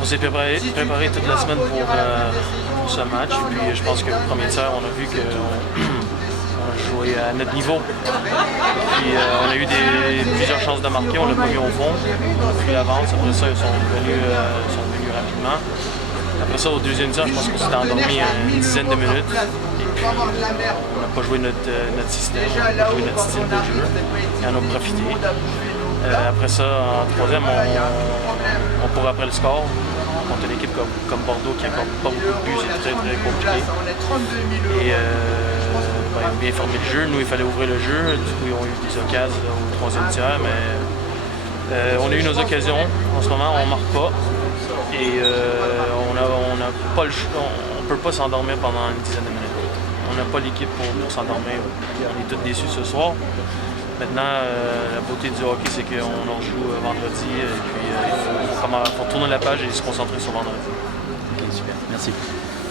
On s'est préparé toute la semaine pour ce match. Et puis je pense que au premier tiers, on a vu qu'on on jouait à notre niveau. Puis on a eu plusieurs chances de marquer, on l'a pas mis au fond. On a pris l'avance, après ça ils sont venus rapidement. Après ça, au deuxième tiers, je pense qu'on s'était endormi une dizaine de minutes. Et puis on n'a pas joué notre système, on n'a pas joué notre style de jeu. Et on a profité. Après ça, en troisième, on court après le score. Contre une équipe comme Bordeaux qui n'a pas beaucoup de buts, c'est très très compliqué. Et ils ont bien fermé le jeu. Nous, il fallait ouvrir le jeu. Du coup, ils ont eu des occasions au troisième tiers, mais on a eu nos occasions. En ce moment, on ne marque pas. Et on ne peut pas s'endormir pendant une dizaine de minutes. On n'a pas l'équipe pour s'endormir. On est tous déçus ce soir. Maintenant, la beauté du hockey, c'est qu'on en joue vendredi et puis il faut tourner la page et se concentrer sur vendredi. Ok, super, merci.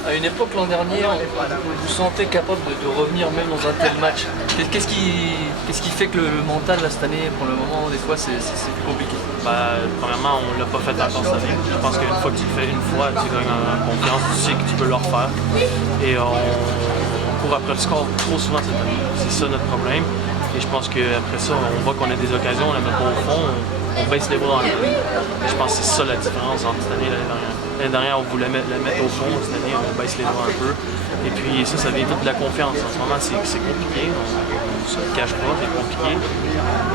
À une époque l'an dernier, vous vous sentez capable de revenir même dans un tel match. Qu'est-ce qui fait que le mental là, cette année, pour le moment, des fois c'est plus compliqué? Premièrement, on ne l'a pas fait encore cette année. Je pense qu'une fois que tu le fais une fois, tu gagnes en confiance, tu sais que tu peux le refaire. Et on court après le score trop souvent cette année. C'est ça notre problème. Et je pense qu'après ça, on voit qu'on a des occasions, on la met pas au fond, on baisse les bras dans le jeu. Et je pense que c'est ça la différence entre cette année et l'année dernière. L'année dernière, on voulait la mettre au fond, cette année, on baisse les bras un peu. Et puis ça vient tout de la confiance. En ce moment, c'est compliqué, on ne se le cache pas, c'est compliqué.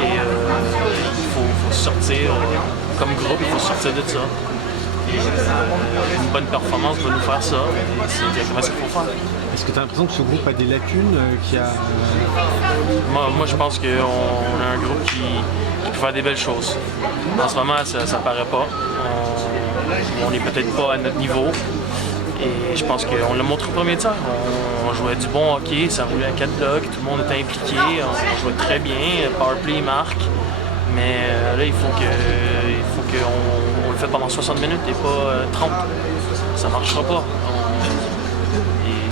Et il faut sortir, comme groupe, il faut sortir de ça. Et une bonne performance va nous faire ça. Et c'est exactement ce qu'il faut faire. Est-ce que tu as l'impression que ce groupe a des lacunes Moi, je pense qu'on a un groupe qui peut faire des belles choses. En ce moment, ça ne paraît pas. On n'est peut-être pas à notre niveau. Et je pense qu'on l'a montré au premier tiers. On jouait du bon hockey, ça roulait à 4 blocs, tout le monde était impliqué, on jouait très bien, powerplay marque. Mais là, il faut qu'on le fait pendant 60 minutes et pas 30. Ça ne marchera pas.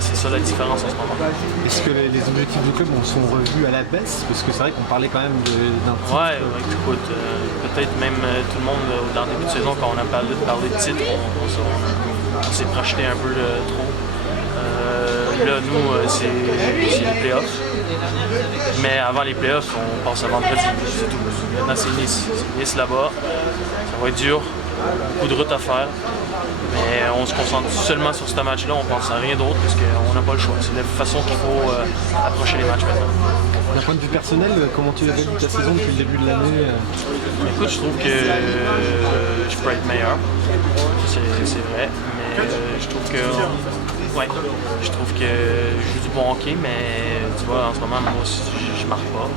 C'est ça la différence en ce moment. Est-ce que les objectifs du club sont revus à la baisse? Parce que c'est vrai qu'on parlait quand même d'un titre. Ouais, écoute, peut-être même tout le monde dans le début de saison, quand on a parlé de titre, on s'est projeté un peu trop. Là, nous, c'est les playoffs. Mais avant les playoffs, on passe à vendredi, c'est tout. Maintenant, c'est Nice. C'est Nice là-bas. Ça va être dur. Beaucoup de route à faire. Mais on se concentre seulement sur ce match-là, on pense à rien d'autre parce qu'on n'a pas le choix. C'est la façon qu'il faut approcher les matchs maintenant. D'un point de vue personnel, comment tu as vu ta saison depuis le début de l'année? Écoute, je trouve que je peux être meilleur, c'est vrai, mais je trouve que je joue du bon hockey, mais tu vois, en ce moment, moi aussi, je marque pas.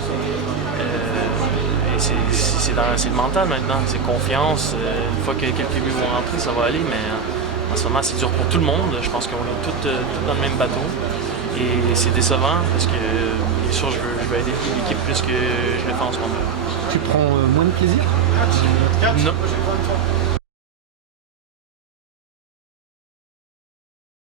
C'est le mental maintenant, c'est confiance. Une fois que quelques buts vont rentrer, ça va aller, mais en ce moment, c'est dur pour tout le monde. Je pense qu'on est tous dans le même bateau. Et c'est décevant parce que, bien sûr, je veux aider l'équipe plus que je le fais en ce moment. Tu prends moins de plaisir? Non.